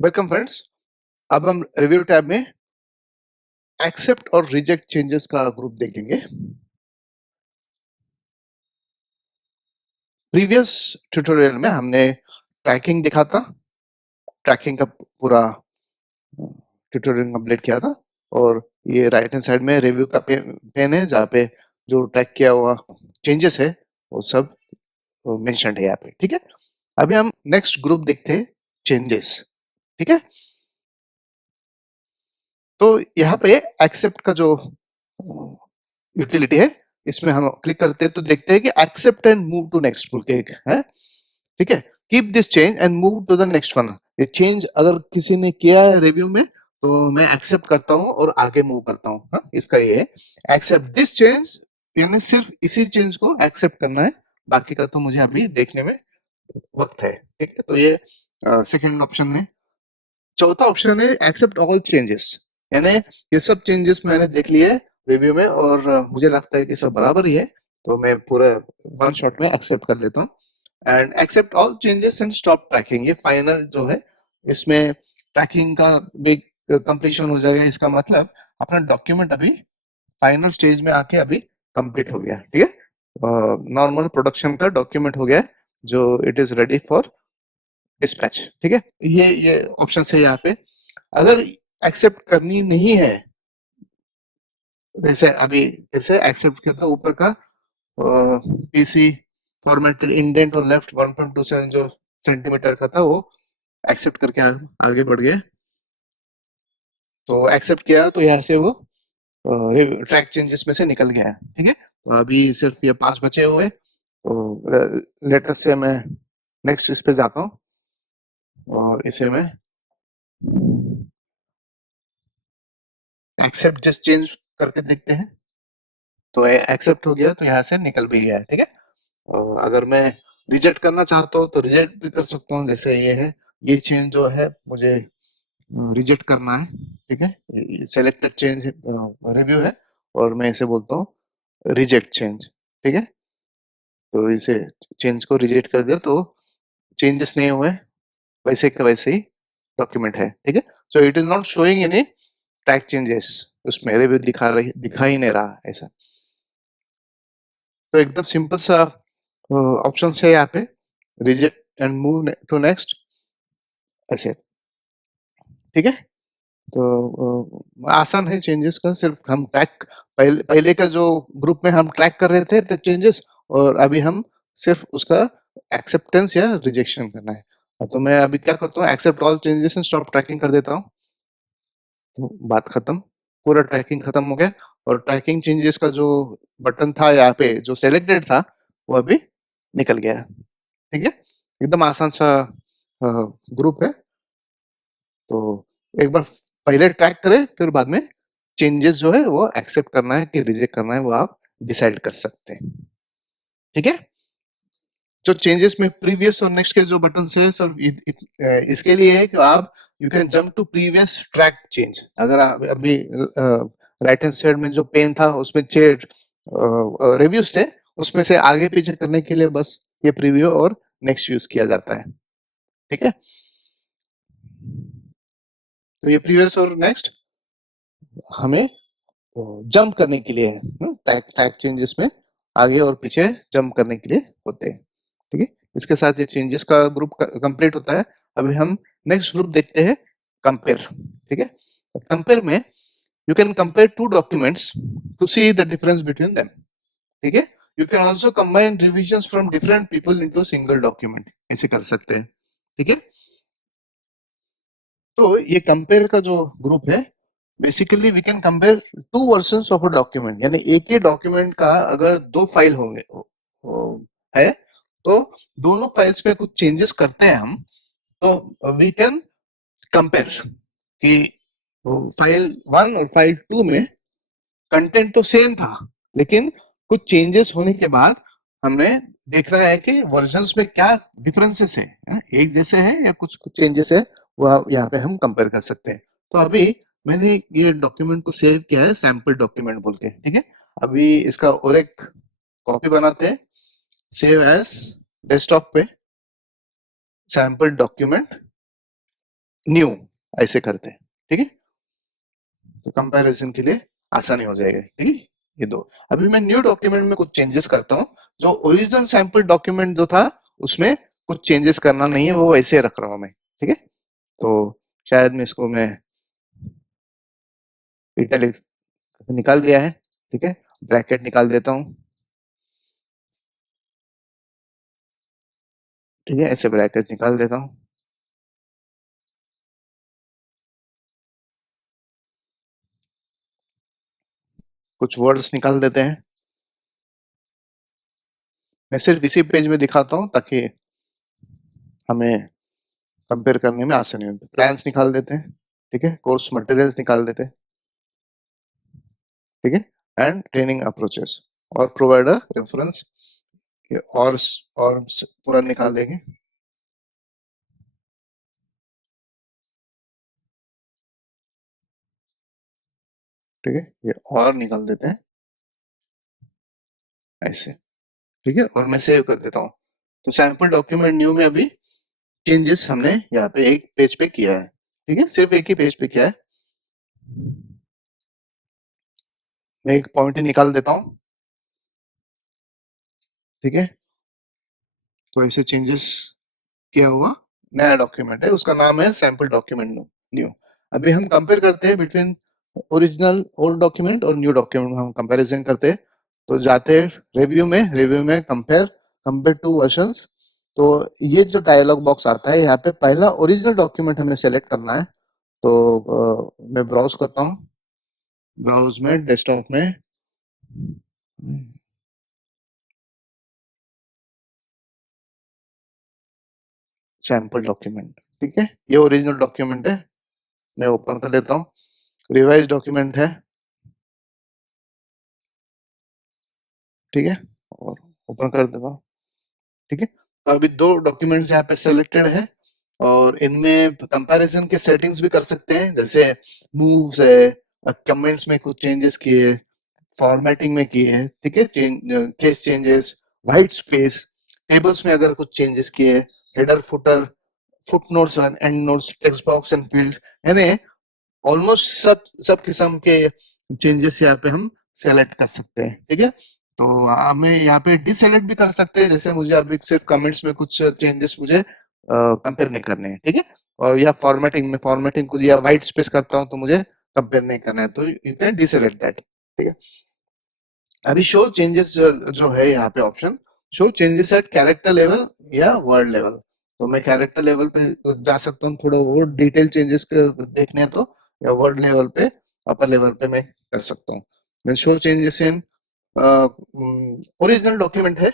Welcome friends. अब हम review tab में एक्सेप्ट और रिजेक्ट चेंजेस का ग्रुप देखेंगे। प्रीवियस ट्यूटोरियल में हमने ट्रैकिंग देखा था। ट्रैकिंग का पूरा ट्यूटोरियल कंप्लीट किया था और ये राइट हैंड साइड में रिव्यू का पेन है जहाँ पे जो ट्रैक किया हुआ चेंजेस है वो सब मेंशन्ड है यहाँ पे। ठीक है, अभी हम नेक्स्ट ग्रुप देखते हैं, चेंजेस। ठीक है, तो यहाँ पे एक्सेप्ट का जो यूटिलिटी है इसमें हम क्लिक करते हैं तो देखते हैं कि accept and move to next बोल के एक है। ठीक है, keep this change and move to the next one. ये चेंज अगर किसी ने किया है रिव्यू में तो मैं एक्सेप्ट करता हूँ और आगे मूव करता हूँ। हाँ, इसका ये है एक्सेप्ट दिस चेंज, यानी सिर्फ इसी चेंज को एक्सेप्ट करना है, बाकी का तो मुझे अभी देखने में वक्त है। ठीक है, तो ये सेकंड ऑप्शन है। चौथा ऑप्शन है एक्सेप्ट ऑल चेंजेस, यानी ये सब चेंजेस मैंने देख लिए रिव्यू में और मुझे लगता है कि सब बराबर ही है, तो मैं पूरा वन शॉट में एक्सेप्ट कर लेता हूँ। And accept all changes and stop tracking, ये फाइनल जो है इसमें ट्रैकिंग का भी कंप्लीशन हो जाएगा। इसका मतलब अपना डॉक्यूमेंट अभी फाइनल स्टेज में आके अभी कंप्लीट हो गया। ठीक है, नॉर्मल प्रोडक्शन का डॉक्यूमेंट हो गया जो it is ready for dispatch. ठीक है, ये ऑप्शन है यहाँ पे। अगर एक्सेप्ट करनी नहीं है, जैसे अभी जैसे एक्सेप्ट किया था ऊपर का पीसी फॉर्मेटेड इंडेंट और लेफ्ट 1.27 जो सेंटीमीटर का था वो एक्सेप्ट करके आगे बढ़ गए, तो एक्सेप्ट किया तो यहाँ से वो ट्रैक चेंजेस में से निकल गया है। ठीक है, तो अभी सिर्फ ये 5 बचे हुए, तो लेटेस्ट से मैं नेक्स्ट इस पे जाता हूँ और इसे मैं एक्सेप्ट जस्ट चेंज करके देखते हैं। तो एक्सेप्ट हो गया तो यहाँ से निकल भी गया। ठीक है, और अगर मैं रिजेक्ट करना चाहता हूँ तो रिजेक्ट भी कर सकता हूँ, जैसे ये है, ये चेंज जो है मुझे रिजेक्ट करना है। ठीक है, सेलेक्टेड चेंज रिव्यू है और मैं इसे बोलता हूँ रिजेक्ट चेंज। ठीक है, तो इसे चेंज को रिजेक्ट कर दिया तो चेंजेस नहीं हुए, वैसे का वैसे ही डॉक्यूमेंट है। ठीक है, so it is not showing any track changes, उसमें रिव्यू दिखा ही नहीं रहा ऐसा। तो एकदम सिंपल सा ऑप्शन है यहाँ पे, reject and move to next, ऐसे। ठीक है, तो आसान है चेंजेस का, सिर्फ हम ट्रैक पहले का जो ग्रुप में हम ट्रैक कर रहे थे चेंजेस, और अभी हम सिर्फ उसका एक्सेप्टेंस या रिजेक्शन करना है। तो मैं अभी क्या करता हूँ, accept all changes and stop tracking कर देता हूँ, तो बात खत्म, पूरा ट्रैकिंग खत्म हो गया। और ट्रैकिंग चेंजेस का जो बटन था यहाँ पे जो सेलेक्टेड था वो अभी निकल गया। ठीक है, एकदम आसान सा ग्रुप है। तो एक बार पहले ट्रैक करें, फिर बाद में चेंजेस जो है वो एक्सेप्ट करना है कि रिजेक्ट करना है वो आप डिसाइड कर सकते हैं। ठीक है, जो चेंजेस में प्रीवियस और नेक्स्ट के जो बटन है सर, इसके लिए है कि आप you can jump to previous track change. अगर आप अभी राइट हैंड साइड में जो पेन था उसमें 6 रिव्यूज थे, उसमें से आगे पीछे करने के लिए बस ये प्रीव्यू और नेक्स्ट यूज किया जाता है। ठीक है, तो ये प्रीवियस और नेक्स्ट हमें जंप करने के लिए है, टैग टैग चेंजेस में आगे और पीछे जंप करने के लिए होते हैं। ठीक है, इसके साथ ये चेंजेस का ग्रुप कंप्लीट होता है। अभी हम नेक्स्ट ग्रुप देखते हैं, कंपेयर। ठीक है, कंपेयर में you can compare two documents to see the difference between them. ठीक है, you can also combine revision from different people into single document, ऐसे कर सकते हैं। ठीक है, तो ये कंपेयर का जो ग्रुप है, basically we can compare two versions of a document, यानी एक ही डॉक्यूमेंट का अगर 2 फाइल होंगे है, तो दोनों फाइल्स में कुछ चेंजेस करते हैं हम, तो वी कैन कंपेयर कि फाइल 1 और फाइल 2 में कंटेंट तो सेम था, लेकिन कुछ चेंजेस होने के बाद हमने देख रहा है कि वर्जन्स में क्या डिफरेंसेस है, एक जैसे है या कुछ कुछ चेंजेस है, वो यहाँ पे हम कंपेयर कर सकते हैं। तो अभी मैंने ये डॉक्यूमेंट को सेव किया है सैंपल डॉक्यूमेंट बोल के। ठीक है, अभी इसका और एक कॉपी बनाते हैं, सेव एज डेस्कटॉप पे सैंपल डॉक्यूमेंट, न्यू ऐसे करते हैं, ठीक है। तो कंपैरिजन के लिए आसानी हो जाएगी, ठीक है। ये दो। अभी मैं न्यू डॉक्यूमेंट में कुछ चेंजेस करता हूँ। जो ओरिजिनल सैंपल डॉक्यूमेंट जो था उसमें कुछ चेंजेस करना नहीं है, वो वैसे रख रहा हूँ मैं, ठीक है। तो शायद मैं इसको मैं इटैलिक निकाल दिया है, ठीक है। ब्रैकेट निकाल देता हूँ, ठीक है। ऐसे ब्रैकेट निकाल देता हूँ। कुछ वर्ड्स निकाल देते हैं। मैं सिर्फ इसी पेज में दिखाता हूँ ताकि हमें कंपेयर करने में आसानी हो। प्लान्स निकाल देते हैं, ठीक है। कोर्स मटेरियल्स निकाल देते हैं, ठीक है। एंड ट्रेनिंग अप्रोचेस और प्रोवाइड अ रेफरेंस पूरा निकाल देंगे, ठीक है। ये और निकाल देते हैं ऐसे, ठीक है। और मैं सेव कर देता हूँ। तो सैंपल डॉक्यूमेंट न्यू में अभी चेंजेस हमने यहाँ पे एक पेज पे किया है, ठीक है। सिर्फ एक ही पेज पे किया है। मैं एक पॉइंट निकाल देता हूँ, ठीक है। तो ऐसे चेंजेस किया हुआ नया डॉक्यूमेंट है, उसका नाम है सैंपल डॉक्यूमेंट न्यू। अभी हम कंपेयर करते हैं बिटवीन ओरिजिनल ओल्ड डॉक्यूमेंट और न्यू डॉक्यूमेंट, हम कंपैरिजन करते हैं। तो जाते हैं रिव्यू में कंपेयर कंपेयर टू वर्जन्स। तो ये जो डायलॉग बॉक्स आता है, यहाँ पे पहला ओरिजिनल डॉक्यूमेंट हमें सेलेक्ट करना है। तो मैं ब्राउज करता हूँ, ब्राउज में डेस्कटॉप में सैंपल डॉक्यूमेंट, ठीक है। ये ओरिजिनल डॉक्यूमेंट है, मैं ओपन कर लेता हूँ। रिवाइज डॉक्यूमेंट है, ठीक है। और ओपन कर देता हूँ, ठीक है। तो अभी दो डॉक्यूमेंट्स यहाँ पे सेलेक्टेड है और इनमें कंपैरिजन के सेटिंग्स भी कर सकते हैं, जैसे मूव्स है, कमेंट्स में कुछ चेंजेस किए, फॉर्मेटिंग में किए, ठीक है। Case changes, white space, tables में अगर कुछ चेंजेस किए, header footer, foot notes and and notes, text box and fields, यानी ऑलमोस्ट सब सब किस्म के चेंजेस यहाँ पे हम सेलेक्ट कर सकते हैं, ठीक है। तो हमें यहाँ पे डिसेलेक्ट भी कर सकते हैं, जैसे मुझे अभी सिर्फ कमेंट्स में कुछ चेंजेस मुझे कंपेयर नहीं करने हैं, ठीक है। और या फॉर्मेटिंग को या वाइट स्पेस करता हूँ तो मुझे कंपेयर नहीं करना है, तो यू कैन डिसेलेक्ट दैट, ठीक है। अभी शो चेंजेस जो है यहाँ पे option, show changes at character level या वर्ड लेवल। तो मैं कैरेक्टर लेवल पे जा सकता हूँ, थोड़ा और डिटेल चेंजेस देखने हैं तो, या वर्ड लेवल पे, अपर लेवल पे मैं कर सकता हूँ। मैं show changes in original document है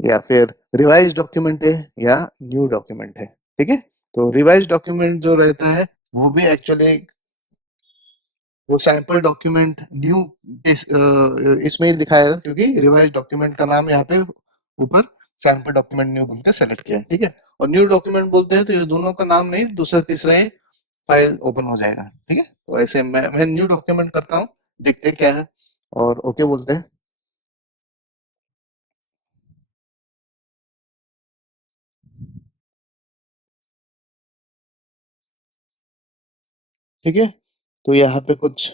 या फिर रिवाइज डॉक्यूमेंट है या न्यू डॉक्यूमेंट है, ठीक है। तो रिवाइज डॉक्यूमेंट जो रहता है वो भी एक्चुअली वो सैंपल डॉक्यूमेंट न्यू इसमें ही दिखाएगा, क्योंकि रिवाइज डॉक्यूमेंट का नाम यहाँ पे ऊपर सैंपल डॉक्यूमेंट न्यू बोल के सेलेक्ट किया है, ठीक है। और न्यू डॉक्यूमेंट बोलते हैं तो ये दोनों का नाम नहीं, दूसरा तीसरा ही फाइल ओपन हो जाएगा, ठीक है। तो ऐसे मैं न्यू डॉक्यूमेंट करता हूँ, देखते हैं क्या है, और ओके बोलते हैं, ठीक है। तो यहाँ पे कुछ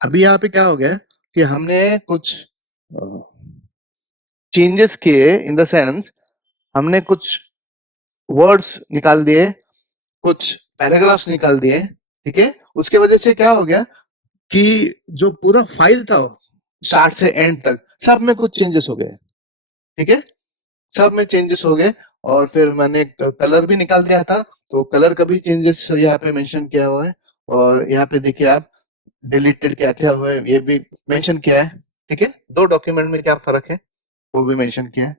अभी यहाँ पे क्या हो गया कि हमने कुछ चेंजेस किए, इन द सेंस हमने कुछ वर्ड्स निकाल दिए, कुछ पैराग्राफ्स निकाल दिए, ठीक है। उसके वजह से क्या हो गया कि जो पूरा फाइल था स्टार्ट से एंड तक सब में कुछ चेंजेस हो गए, ठीक है। सब में चेंजेस हो गए। और फिर मैंने कलर भी निकाल दिया था, तो कलर का भी चेंजेस यहाँ पे मेंशन किया हुआ है। और यहाँ पे देखिए आप, डिलीटेड क्या क्या हुआ है ये भी मेंशन किया है, ठीक है। दो डॉक्यूमेंट में क्या फर्क है वो भी मेंशन किया है।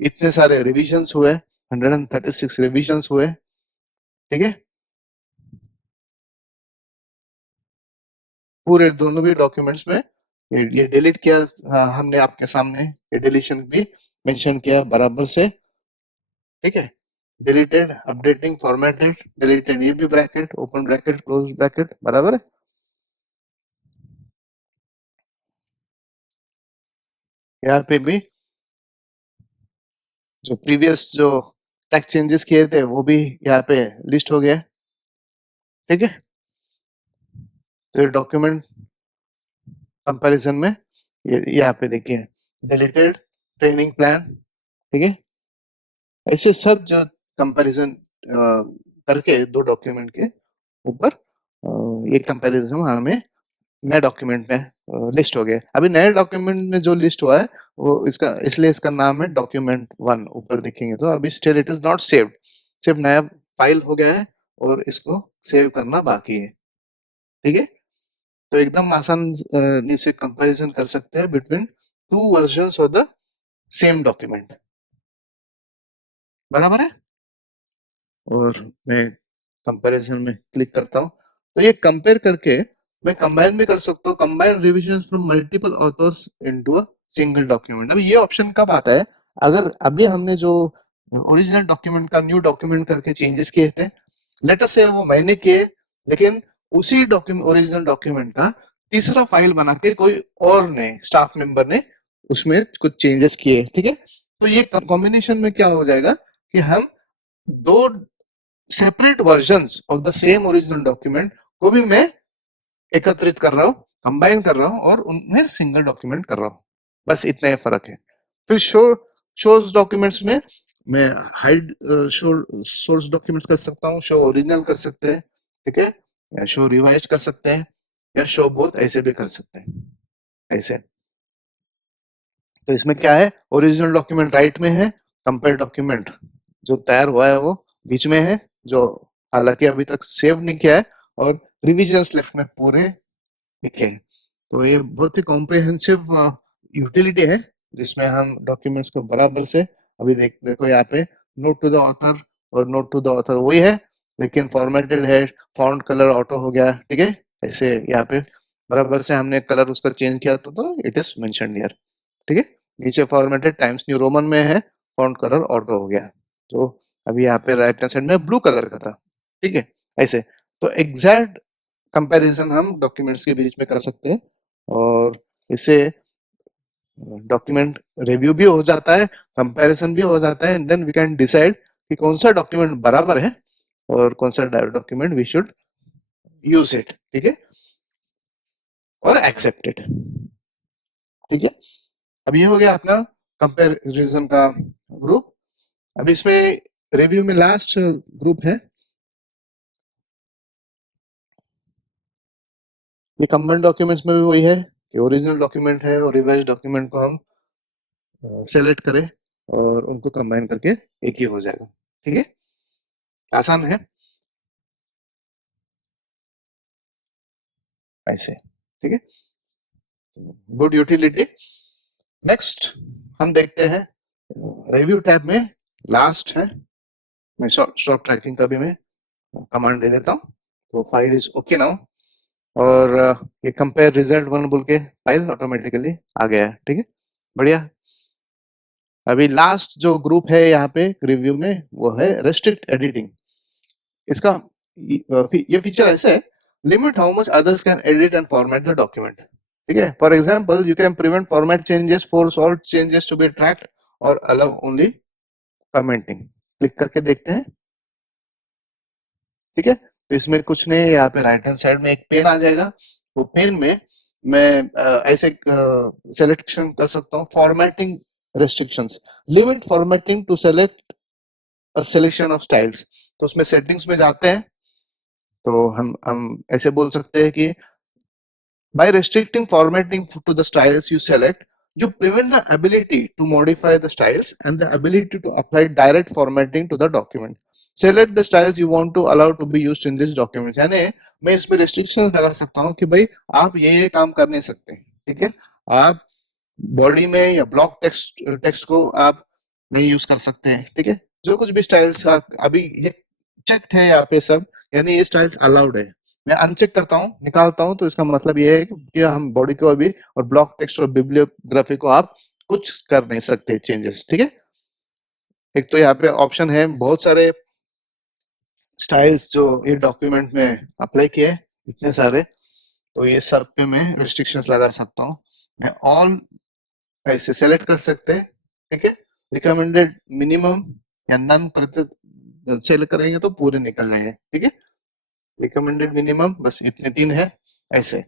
इतने सारे रिविजन्स हुए, 136 रिविजन्स हुए, ठीक है। पूरे दोनों भी डॉक्यूमेंट्स में ये डिलीट किया, हाँ, हमने आपके सामने ये डिलीशन भी मेंशन किया बराबर से, ठीक है। डिलीटेड, अपडेटिंग, फॉर्मेटेड, डिलीटेड, ये भी bracket, open bracket, close bracket, बराबर है। यहाँ पे भी जो प्रीवियस जो टेक्स्ट चेंजेस किए थे वो भी यहाँ पे लिस्ट हो गया, ठीक है। तो डॉक्यूमेंट कंपैरिजन में ये यहाँ पे देखिए डिलीटेड ट्रेनिंग प्लान, ठीक है। ऐसे सब जो कंपैरिजन करके दो डॉक्यूमेंट के ऊपर ये कंपैरिजन हमें नए डॉक्यूमेंट में लिस्ट हो गया। अभी नए डॉक्यूमेंट में जो लिस्ट हुआ है वो इसका इसलिए इसका नाम है डॉक्यूमेंट 1 ऊपर देखेंगे तो अभी still it is not saved, सिर्फ नया फाइल हो गया है और इसको सेव करना बाकी है, ठीक है। तो एकदम आसान से कंपैरिजन कर सकते हैं between two versions of the same document, बराबर है। और मैं कंपैरिजन में क्लिक करता हूँ तो ये कंपेयर करके मैं कंबाइन भी कर सकता हूँ, combine revision from multiple authors into a single document. अभी ये ऑप्शन कब आता है, अगर अभी हमने जो ओरिजिनल डॉक्यूमेंट का न्यू डॉक्यूमेंट करके चेंजेस किए थे, लेट अस से वो मैंने किए, लेकिन उसी डॉक्यूमेंट ओरिजिनल डॉक्यूमेंट का तीसरा फाइल बना के कोई और ने स्टाफ मेंबर ने उसमें कुछ चेंजेस किए, ठीक है। तो ये कॉम्बिनेशन में क्या हो जाएगा कि हम दो separate versions of the same original document को भी मैं एकत्रित कर रहा हूँ, कंबाइन कर रहा हूँ और उन्हें सिंगल डॉक्यूमेंट कर रहा हूँ, बस इतना ही फर्क है। फिर शोज डॉक्यूमेंट्स में मैं हाइड शो सोर्स डॉक्यूमेंट्स कर सकता हूँ, शो ओरिजिनल कर सकते हैं, ठीक है, या शो रिवाइज कर सकते हैं, या शो बोथ ऐसे भी कर सकते हैं, ऐसे। तो इसमें क्या है, ओरिजिनल डॉक्यूमेंट राइट में है, कंपेयर डॉक्यूमेंट जो तैयार हुआ है वो बीच में है, जो हालांकि अभी तक सेव नहीं किया है, और रिविजन्स लेफ्ट में पूरे लिखे हैं। तो ये बहुत ही कॉम्प्रिहेंसिव यूटिलिटी है जिसमें हम डॉक्यूमेंट्स को बराबर से, अभी देखो यहाँ पे नोट टू द ऑथर और नोट टू द ऑथर वही है, लेकिन फॉर्मेटेड है, फॉन्ट कलर ऑटो हो गया, ठीक है। ऐसे यहाँ पे बराबर से हमने कलर उसका चेंज किया तो इट इज मेंशन्ड हियर, ठीक है। नीचे फॉर्मेटेड टाइम्स न्यू रोमन में है, फॉन्ट कलर ऑटो हो गया, तो अभी यहाँ पे राइट हैंड साइड में ब्लू कलर का था, ठीक है, ऐसे। तो एग्जैक्ट कंपैरिजन हम डॉक्यूमेंट्स के बीच में कर सकते हैं, और इससे डॉक्यूमेंट रिव्यू भी हो जाता है, कंपैरिजन भी हो जाता है, and then we can decide कि कौन सा डॉक्यूमेंट बराबर है और कौन सा document we should use it, ठीक है, और एक्सेप्ट इट, ठीक है। अब ये हो गया अपना कंपैरिजन का ग्रुप। अब इसमें रिव्यू में लास्ट ग्रुप है, ये कंबाइंड डॉक्यूमेंट्स में भी वही है कि ओरिजिनल डॉक्यूमेंट है और रिवाइज डॉक्यूमेंट को हम सेलेक्ट करें और उनको कंबाइन करके एक ही हो जाएगा, ठीक है, आसान है ऐसे, ठीक है, गुड यूटिलिटी। नेक्स्ट हम देखते हैं रिव्यू टैब में लास्ट है, मैं स्टॉप ट्रैकिंग का भी मैं कमांड दे देता हूँ, तो फाइल इज ओके नाउ, और ये कंपेयर रिजल्ट वन बोल के फाइल ऑटोमेटिकली आ गया है, ठीक है, बढ़िया। अभी लास्ट जो ग्रुप है यहाँ पे रिव्यू में वो है रेस्ट्रिक्ट एडिटिंग। इसका ये फीचर ऐसा है, limit how much others can edit and format the document, ठीक है। For example you can prevent format changes, force all changes to be tracked, और अलाउ ओनली कमेंटिंग। क्लिक करके देखते हैं, ठीक है। तो इसमें कुछ नहीं, यहाँ पे राइट हैंड साइड में एक पेन आ जाएगा, वो पेन में मैं ऐसे सिलेक्शन कर सकता हूँ, formatting restrictions, limit formatting to select a selection of styles. तो उसमें सेटिंग्स में जाते हैं, तो हम ऐसे बोल सकते हैं कि by restricting formatting to the styles you select, you prevent the ability to modify the styles and the ability to apply direct formatting to the document. Select the styles you want to allow to be used in this document. यानी मैं इसमें restrictions लगा सकता हूँ कि भाई आप ये काम कर नहीं सकते, ठीक है। आप बॉडी में या ब्लॉक टेक्स्ट टेक्स्ट को आप नहीं यूज कर सकते हैं, ठीक है। जो कुछ भी स्टाइल्स अभी ये चेक है यहाँ पे सब, यानी ये स्टाइल्स अलाउड है। मैं अनचेक करता हूँ, निकालता हूँ, तो इसका मतलब ये है कि हम बॉडी को अभी और ब्लॉक टेक्स्ट और बिब्लियोग्राफी को आप कुछ कर नहीं सकते चेंजेस, ठीक है। एक तो यहाँ पे ऑप्शन है बहुत सारे स्टाइल्स जो ये डॉक्यूमेंट में अप्लाई किए, इतने सारे, तो ये सब पे मैं रिस्ट्रिक्शंस लगा सकता हूँ। मैं ऑल ऐसे सेलेक्ट कर सकते हैं, ठीक है। रिकमेंडेड मिनिमम या नन प्रतिशत सेलेक्ट करेंगे तो पूरे निकल जाएंगे, ठीक है। रिकमेंडेड मिनिमम बस इतने 3 है ऐसे।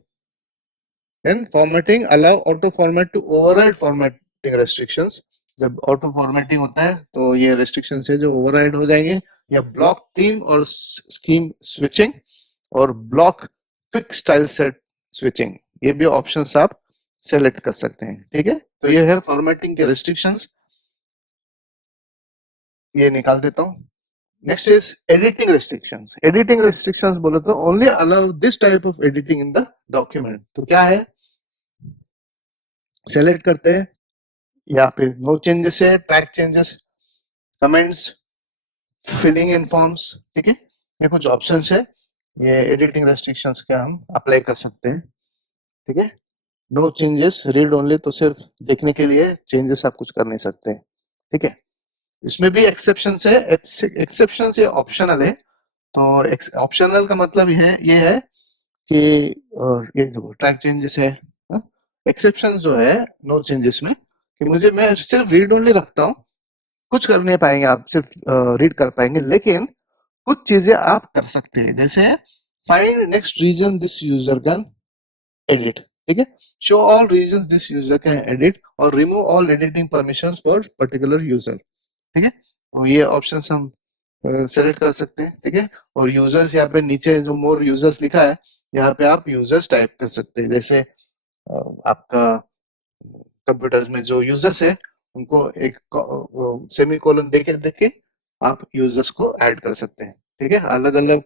And formatting allow auto format to override formatting restrictions. जब ऑटो फॉर्मेटिंग होता है तो ये रेस्ट्रिक्शंस है जो ओवरराइड हो जाएंगे। या ब्लॉक थीम और स्कीम स्विचिंग और block fix style set switching, ये भी ऑप्शंस आप सेलेक्ट कर सकते हैं, ठीक है। तो ये है फॉर्मेटिंग के रेस्ट्रिक्शंस, ये निकाल देता हूँ। Next is editing restrictions. Editing restrictions बोले तो only allow this type of editing in the document. तो क्या है, सेलेक्ट करते हैं, या फिर नो चेंजेस है, track changes, comments, filling in forms, ठीक है। ये कुछ ऑप्शंस है, ये एडिटिंग रेस्ट्रिक्शंस के हम अप्लाई कर सकते हैं, ठीक है। नो चेंजेस रीड ओनली, तो सिर्फ देखने के लिए, चेंजेस आप कुछ कर नहीं सकते, ठीक है। इसमें भी एक्सेप्शन है, एक्सेप्शन ये ऑप्शनल है। तो ऑप्शनल का मतलब ये है कि ये जो ट्रैक चेंजेस है, एक्सेप्शन जो है नो चेंजेस में, कि मुझे मैं सिर्फ रीड ओनली रखता हूँ, कुछ कर नहीं पाएंगे आप, सिर्फ रीड कर पाएंगे, लेकिन कुछ चीजें आप कर सकते हैं, जैसे find next region this user can edit, ठीक है। Show all region this user can edit और remove all editing permissions for particular user, ठीक है। तो ये ऑप्शन हम सेलेक्ट कर सकते हैं, ठीक है। और यूजर्स यहाँ पे नीचे जो मोर यूजर्स लिखा है, यहाँ पे आप यूजर्स टाइप कर सकते हैं, जैसे आपका कंप्यूटर्स में जो यूजर्स है उनको एक सेमी कोलन देके आप यूजर्स को ऐड कर सकते हैं, ठीक है। अलग अलग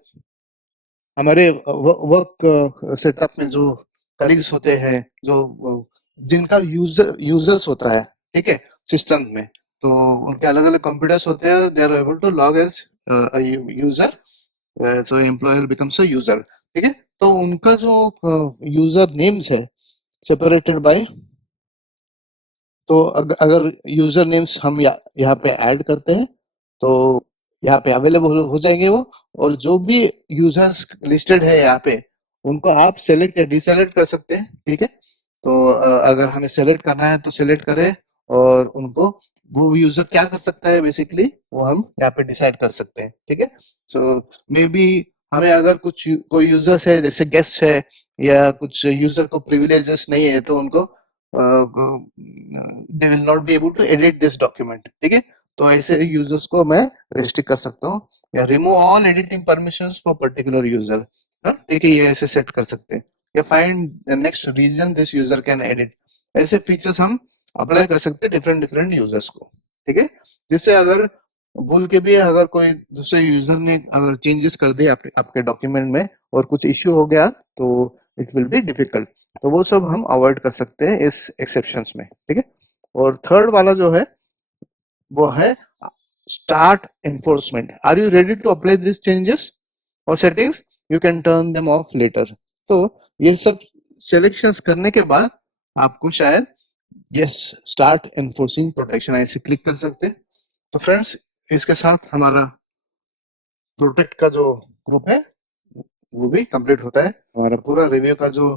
हमारे वर्क सेटअप में जो कलीग्स होते हैं, जो जिनका यूजर्स होता है, ठीक है, सिस्टम में, तो उनके अलग अलग कंप्यूटर्स होते हैं, they are able to log as user, so employer becomes a user, ठीक है। तो उनका जो यूजर नेम्स है सेपरेटेड बाय, तो अगर यूजर नेम्स हम यहाँ पे ऐड करते हैं तो यहाँ पे अवेलेबल हो जाएंगे वो। और जो भी यूजर्स लिस्टेड है यहाँ पे, उनको आप सेलेक्ट या डिसेलेक्ट कर सकते हैं, ठीक है। तो अगर हमें सेलेक्ट करना है तो सेलेक्ट करें, और उनको वो यूजर क्या कर सकता है बेसिकली वो हम यहाँ पे डिसाइड कर सकते हैं, ठीक है। सो मे बी हमें अगर कोई यूजर्स है जैसे गेस्ट है, या कुछ यूजर को प्रिविलेजेस नहीं है, तो उनको they will not be able to edit this document, ठीक है। तो ऐसे यूजर्स को मैं रेस्ट्रिक्ट कर सकता हूँ, या remove all editing permissions for particular user, ठीक है, ये ऐसे सेट कर सकते हैं। या find next region this user can edit, ऐसे फीचर्स हम अप्लाई कर सकते हैं डिफरेंट डिफरेंट यूजर्स को, ठीक है। जिससे अगर भूल के भी अगर कोई दूसरे यूजर ने अगर चेंजेस कर दिए आपके डॉक्यूमेंट में और कुछ इश्यू हो गया, तो इट विल बी डिफिकल्ट। तो वो सब हम अवॉइड कर सकते हैं इस एक्सेप्शंस में, ठीक है। और थर्ड वाला जो है वो है start enforcement. Are you ready to apply this changes और settings, you can turn them off later. तो ये सब सिलेक्शंस करने के बाद आपको शायद यस स्टार्ट एनफोर्सिंग प्रोटेक्शन ऐसे क्लिक कर सकते हैं। तो फ्रेंड्स, इसके साथ हमारा प्रोटेक्ट का जो ग्रुप है वो भी कंप्लीट होता है। हमारा पूरा रिव्यू का जो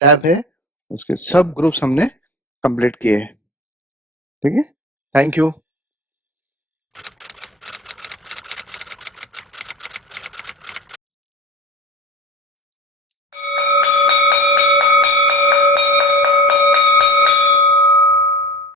टैब है उसके सब ग्रुप्स हमने कंप्लीट किए हैं, ठीक है। Thank you.